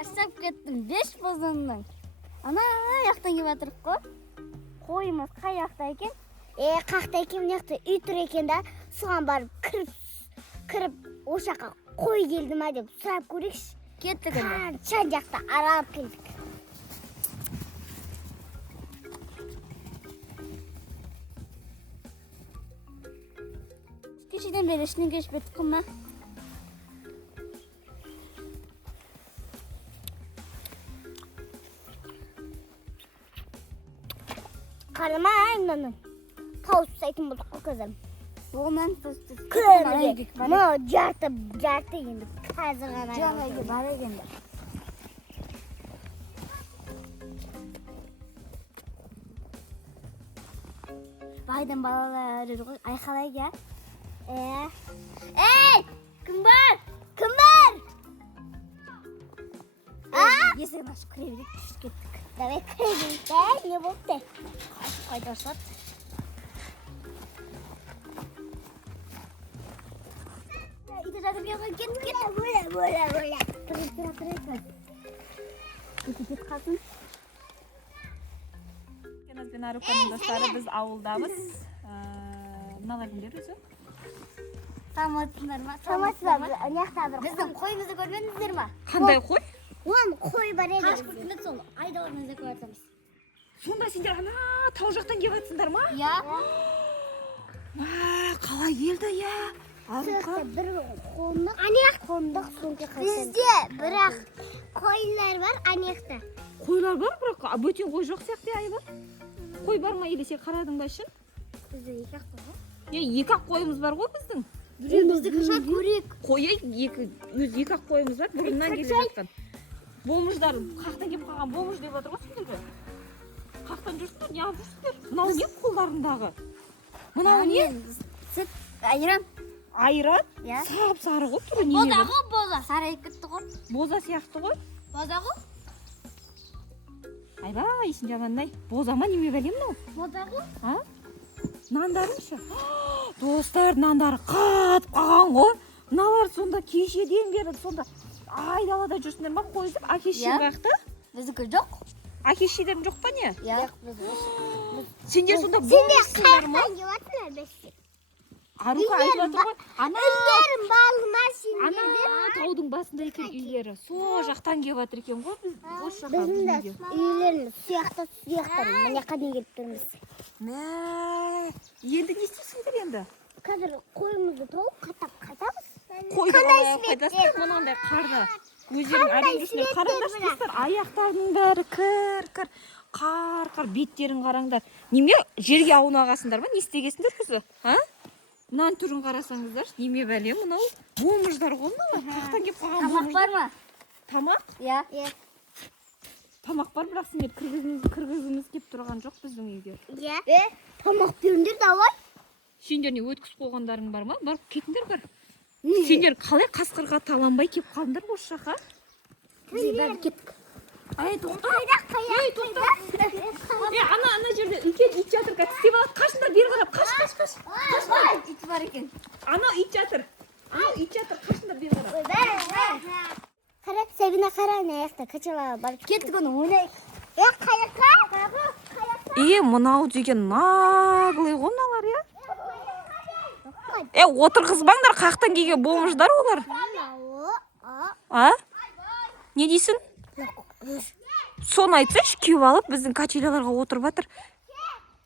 Шаршап кеттім, 5 бозонның. Ана жақтан келіп жатырық қой. Қойымыз қай жақта екен? Қақта екен, мына жақта үй тұр екен да, соған барып кіріп, осы жаққа қой келді ма деп сұрап көрейікші. Кеттік енді. Жан жақта аралап келдік. Кешеден бері ішінен кешіп еттік қой ма? Қарама айнаны. Тауыз ұстайтын болдық қой қазір. Оғынан тұсты. Көмеге. Мұны жарты енді. Қазір ғана. Жағайға бар екен. Байдың балалары жүр ғой, айқалай ке. Ей! Кім бар? Кім бар? Есігін ашып кіре берейік, түсіп кеттік. Давай кіре берейік. Не болды? Ашып қайта ашылады. Иді жатыр ке ғой, кеттік. Бөля. Тұр. Кет қалсын. Бен Аруканың достары біз ауылдамыз. Мыналар кімдер өзі? Саламатсыздар ма? Біздің қойымызды көрмедіңіздер ма? Қандай қой? Оң қой бар еді. Қаш күртіндік сол айдалармен зәкі барсамыз. Сонда сендер ана тау жақтан келіп жатсыңдар ма? Я? Қалай келді, я? Арука бір қондық сөңке қайсы. Бізде бірақ қойлар бар, анекті. Қойлар бар, бірақ бөтен қой жоқ сияқты айбар. Қой бар ма, елесе қарадың ба үшін? Бізде екі-ақ қой ғой. Екі-ақ қойымыз бар ғой біздің. Біреуімізді қашат көрек. Қойы екі-ақ қойымыз бар, бұрыннан келе жатқан. Болмыждар, қақтан келіп қалған болмыж деп жатыр ғой сендерге. Қақтан жүрсіңдер, не алып жүрсіңдер? Мынау не қолдарындағы? Мынау не? Сүт, айран. Айран? Я. Сап-сары ғой түрі не? Боза ғой, боза. Сары кетті ғой. Боза сияқты ғой. Боза ғой. Айбай, есін жамандай. Боза ма неме бәлем мынау? Боза ғой. Нандарыншы. Достар, нандары қатып қалған ғой. Мыналар сонда кешеден бері сонда айдалада жүрсіңдер ма қойып әке-шеше бақты? Біздікі жоқ. Әке-шешелерің жоқ па не? Я. Сендер сонда болмысыңдар ма? Келіп Арука айтып жатыр ғой. Үйлерім балыма Ана таудың басында екен үйлері. Сол жақтан келіп жатыр екен ғой біз. Осы жаққа біздің де біздің үйлеріміз сияқтан мына жаққа дейін келіп тұрмыз. Енді не істейсіңдер енді? Қазір қойымызды толып қатамыз. Қойды қалай қайдасыңдар мынандай қарда. Өздерің әдемісіңдер. Қараңдаршы достар, аяқтарының бәрі кір. Қар, беттерін қараңдар. Неме жерге аунағасыңдар ма? Не істегесіңдер өзі? Мынаның түрін қарасаңыздар, неме бәлем мынау? Болмыждар ғой мыналар. Қақтан келіп қалған Тамақ бар ма? Тамақ? Я. Тамақ бар, бірақ сендер кіргізіміз келіп тұрған жоқ біздің үйге. Иә. Тамақ беріңдер давай. Сендер не өткіз қойғандарың бар ма? Барып кетіңдер бар. Сендер қалай қасқырға таланбай келіп қалыңдар осы жаққа? Біз бәрі кеттік. Ай, тоқта. Ей, тоқта. Ана жерде үлкен ит жатыр. Тістеп алады. Қашыңдар бері қарап. Қаш. Ит бар екен. Анау ит жатыр. Қашыңдар бері қарап. Қара, Сабина қара, ана жақта качалаға барып Кеттік оны ойнайық. Қаяққа? Мынау деген наглый ғой мыналар, я? Отырғызбаңдар, қақтан келген болмыждар олар. Не дейсің? Соны айтсайшы, күйіп алып біздің качеляларға отырып жатыр.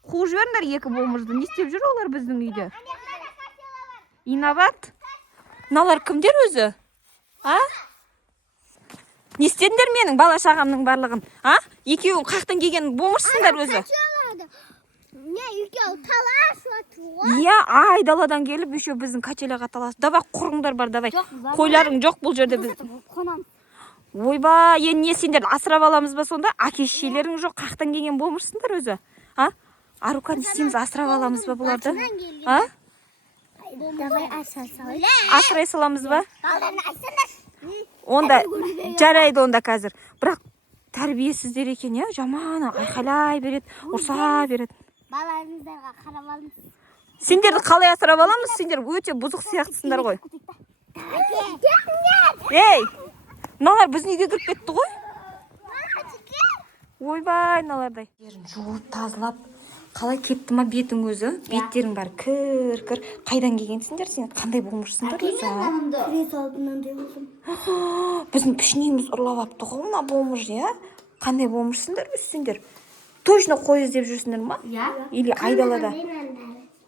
Қуып жіберіңдер екі болмыжды. Не істеп жүр олар біздің үйде? Инабат? Мыналар кімдер өзі? Не істедіңдер менің бала шағамның барлығын? Екеуің қақтан келген болмышсыңдар өзі? Не, екеуі таласып ғой. Иә, айдаладан келіп үшеу біздің качеляға таласып. Давай құрыңдар бар, давай. Қойларың жоқ бұл жерде біз. Қонамыз. Ойба, не сендер асырап аламыз ба сонда? Әке-шешелерің жоқ, қақтан келген болмышсыңдар өзі? Арука, не істейміз, асырап аламыз ба бұларды? Давай асырсалайық. Асырай саламыз ба? Баланы асырсаңдар. Онда жарайды онда қазір. Бірақ тәрбиесіздер екен, я, жаман айқайлай береді, ұрса береді. Балаңыздарға қарап алыңыз. Сендерді қалай асырап аламыз? Сендер өте бұзық сияқтысыңдар ғой. Ей! мыналар біздің үйге кіріп кетті ғой. Ойбай, мыналардай. Жуып тазалап, қалай кетті ма бетің өзі? Беттерің бар кір. Қайдан келгенсіңдер сен? Қандай болмышсыңдар өзі? Крес алдынан болдым. Біздің пішінеміз ұрлап апты ғой мына болмыш, иә? Қандай болмышсыңдар өзсіңдер? Точно қой іздеп жүрсіңдер ма? Или айдалада?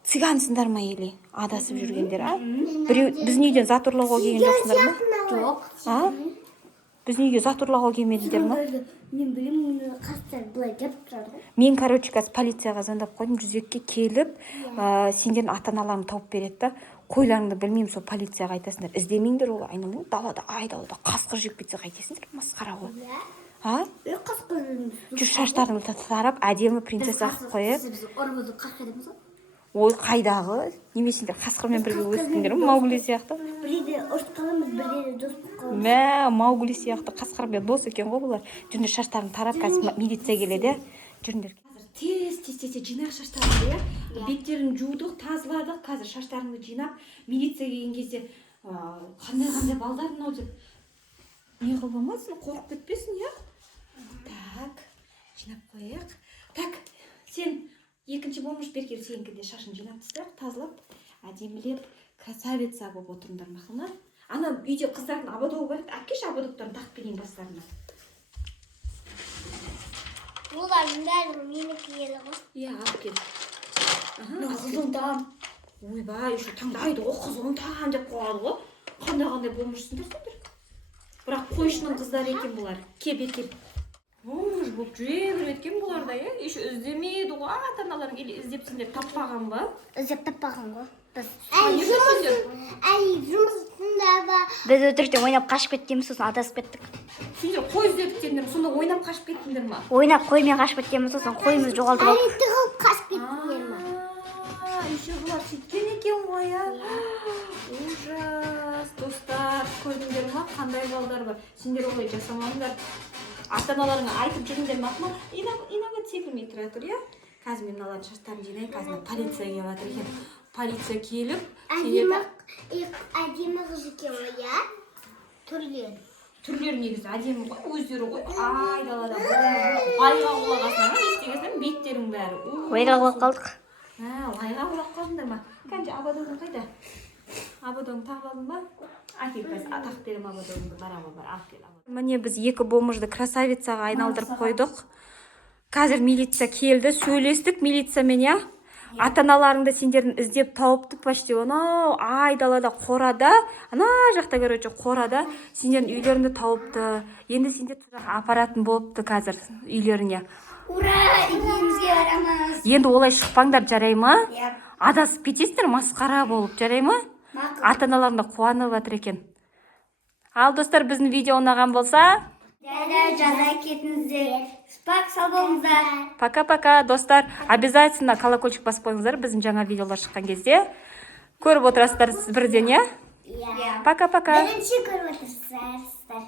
Цыгансыңдар ма или адасып жүргендер, а? Біреу біздің үйден зат ұрлауға келген жоқсыңдар ма? Жоқ. А? Біздің үйге зат ұрлауға келмедіңдер ма? Мен білемін, қастар былай деп тұрады. Мен, короче, қазір полицияға звондап қойдым, 102-ге келіп, сендердің ата-аналарың тауып береді да, қойларыңды білмеймін, сол полицияға айтасыңдар. Іздемеңдер ол айналмай, далада, айдалада қасқыр жеп кетсе қайтесіңдер, масқара ғой. А? Жүр шаштарыңды тарап, әдемі принцесса қылып қойып. Біз ұрымызды қасқыр едіміз ғой. Ой, қайдағы? Немесіңдер қасқырмен бірге өстіңдер, Маугли сияқты. Бірде ұрыс қаламыз, бірде дос қаламыз. Мә, Маугли сияқты қасқырмен дос екен ғой бұлар. Жүріңдер шаштарын тарап, қазір милиция келеді. Жүріңдер. Қазір тез жинақ шаштарыңды, иә? Беттерін жудық, тазаладық. Қазір шаштарыңды жинап, милиция келген кезде қандай балдар мынау деп не қылып болмасын, қорқып кетпесін, иә? Так, жинап қояйық. Так, сен екінші болмыш Беркер, сенікі де шашын жинап тастайық, тазалап, әдемілеп, красавица болып отырыңдар мақұл. Ана үйде қыздардың абадоғы бар, әкеш абадоқтарын тақып берейін бастарына. Олардың бәрі менікі еді ғой. Иә, алып кел. Қызыл там. Ойбай, еще таңдайды ғой, қызыл там деп қояды ғой. Қандай болмышсыңдар сендер. Бірақ қойшының қыздары екен бұлар. Кел. Болмыш болып жүре беріп еткен бұларда, иә? Еще іздемейді ғой, ата-аналарың или іздепсіңдер таппаған ба? Іздеп таппаған ғой. Жұмысында ба. Біз өтірікте ойнап қашып кеткенбіз, сосын адасып кеттік. Сендер қой іздеп кеттіңдер, сонда ойнап қашып кеттіңдер ма? Ойнап қоймен қашып кеткенбіз, сосын қойымызды жоғалтып алдық. Әреті қылып қашып кеттіңдер ма? Еще бұлар сөйткен екен ғой, иә? Ужас, достар, көрдіңдер ма? Қандай балдар бар? Сендер олай жасамаңдар. Ата-аналарыңа айтып жүріңдер мақұл. Инага секірмей тұра тұр, иә? Қазір мен мыналардың шаштарын жинайын, қазір полиция келіп жатыр екен. Полиция келіп, әдемі қыз екен ғой, иә? Түрлері негізі әдемі ғой, өздері ғой. Айдалада лайға құлағасынан, естегесінен беттерің бәрі. Лайға құлап қалдық. Лайға құлап қалдыңдар ма? Қанша абадоғың қайда? Абадоғың тағып алдың ба? Әкел, қазір атақ берем абадоғыңды бараға бар, алып кел. Міне біз екі болмышды красавицаға айналдырып қойдық. Қазір милиция келді, сөйлестік милициямен, иә? Ата-аналарыңды сендердің іздеп тауыпты почти. Анау айдалада қорада, ана жақта короче қорада сендердің үйлеріңді тауыпты. Енді сендер апаратын болыпты қазір үйлеріне. Ура, үйімізге барамыз. Енді олай шықпаңдар, жарай ма? Адасып кетесіңдер, масқара болып, жарай ма? Ата-аналарыңда қуанып жатыр екен. Ал достар, біздің видео ұнаған болса, жаза кетіңіздер. Спак, сау болыңыздар. Пока-пока, достар. Обязательно колокольчик басып қойыңыздар, біздің жаңа видеолар шыққан кезде. Көріп отырасыздар бірден, иә? Пока-пока. Бірінші көріп отырсыздар.